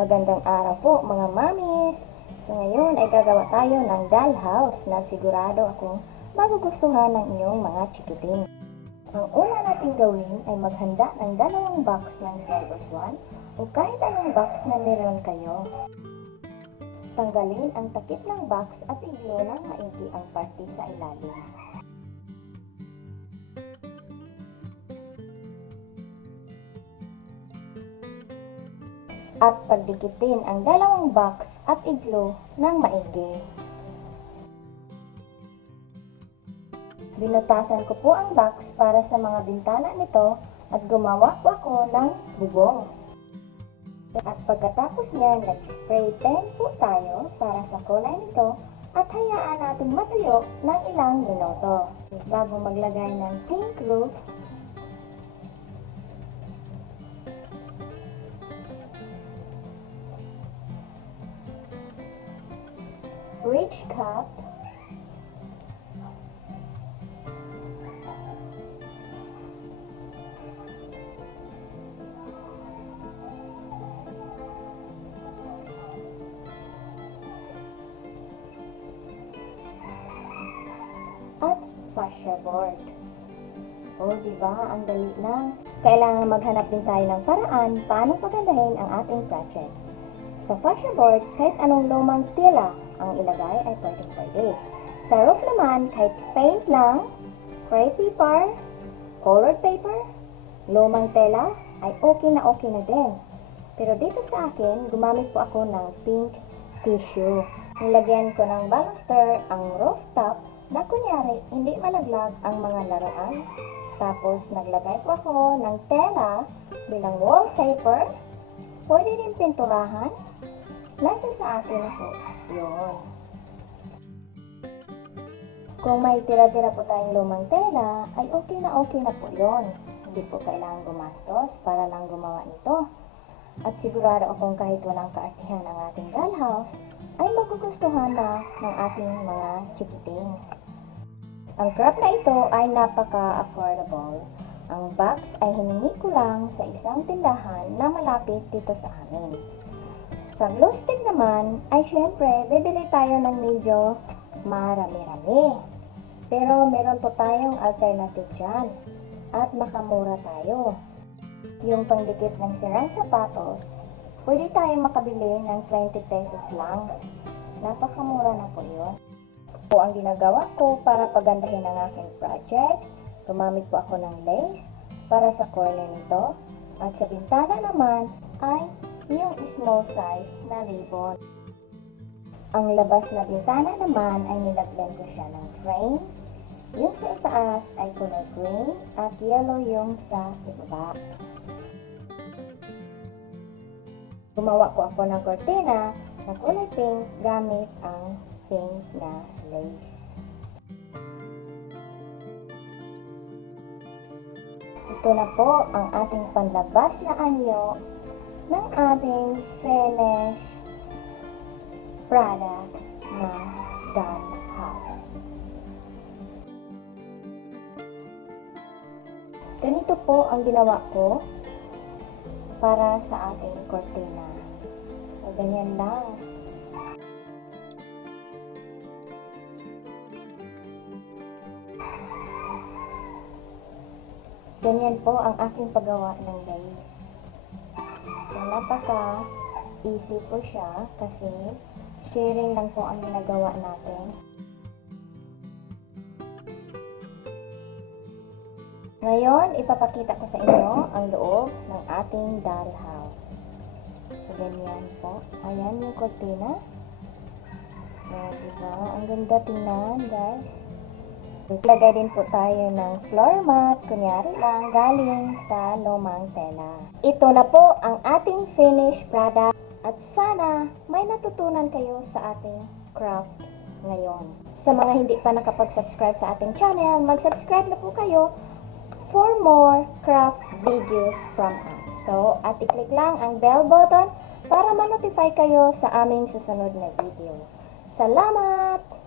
Magandang araw po mga mamis! So ngayon ay gagawa tayo ng dollhouse na sigurado akong magugustuhan ng iyong mga chikiting. Ang una nating gawin ay maghanda ng 2 box ng Silver Swan o kahit anong box na meron kayo. Tanggalin ang takip ng box at i-glue ng maigi ang parte sa ilalim. At pagdikitin ang 2 box at i-glue ng maigi. Binutasan ko po ang box para sa mga bintana nito at gumawa po ako ng bubong. At pagkatapos niyan, nag-spray paint po tayo para sa kulay nito at hayaan natin matuyo ng ilang minuto. Bago maglagay ng pink roof, bridge cup, at fascia board. O, diba? Ang dali lang. Kailangan maghanap din tayo ng paraan paano pagandahin ang ating project. Sa fascia board, kahit anong lumang tela ang ilagay ay pwede. Sa roof naman, kahit paint lang, crepe paper, colored paper, lumang tela, ay okay na din. Pero dito sa akin, gumamit po ako ng pink tissue. Nilagyan ko ng baluster ang rooftop na kunyari hindi malaglag ang mga laruan. Tapos naglagay po ako ng tela bilang wallpaper. Pwede din pinturahan. Nasa sa atin na po. Yun. Kung may tira-tira po tayong lumang tela, ay okay na po yun. Hindi po kailangan gumastos para lang gumawa nito. At sigurado akong kahit walang kaartihan ang ating dollhouse, ay magugustuhan na ng ating mga chikiting. Ang craft na ito ay napaka-affordable. Ang box ay hiningi ko lang sa isang tindahan na malapit dito sa amin. Sa glue stick naman ay syempre bibili tayo ng medyo marami-rami. Pero meron po tayong alternative dyan at makamura tayo. Yung pangdikit ng sirang sapatos, pwede tayong makabili ng 20 pesos lang. Napakamura na po yun. Po ang ginagawa ko para pagandahin ang aking project, gumamit po ako ng lace para sa corner nito at sa bintana naman ay yung small size na ribbon. Ang labas na bintana naman ay nilagyan ko siya ng frame. Yung sa itaas ay kulay green at yellow yung sa ibaba. Gumawa po ako ng kortina na kulay pink gamit ang pink na lace. Ito na po ang ating panlabas na anyo ng ating finished product na dollhouse. Ganito po ang ginawa ko para sa ating kortina. So, ganyan lang. Ganyan po ang aking paggawa ng lace. So, napaka-easy po siya kasi sharing lang po ang ginagawa natin. Ngayon, ipapakita ko sa inyo ang loob ng ating dollhouse. So, ganyan po. Ayan yung kortina. Diba? Ang ganda tingnan, guys. Iglagay din po tayo ng floor mat, kunyari lang, galing sa lumang tela. Ito na po ang ating finished product at sana may natutunan kayo sa ating craft ngayon. Sa mga hindi pa nakapag-subscribe sa ating channel, mag-subscribe na po kayo for more craft videos from us. So, at i-click lang ang bell button para ma-notify kayo sa aming susunod na video. Salamat!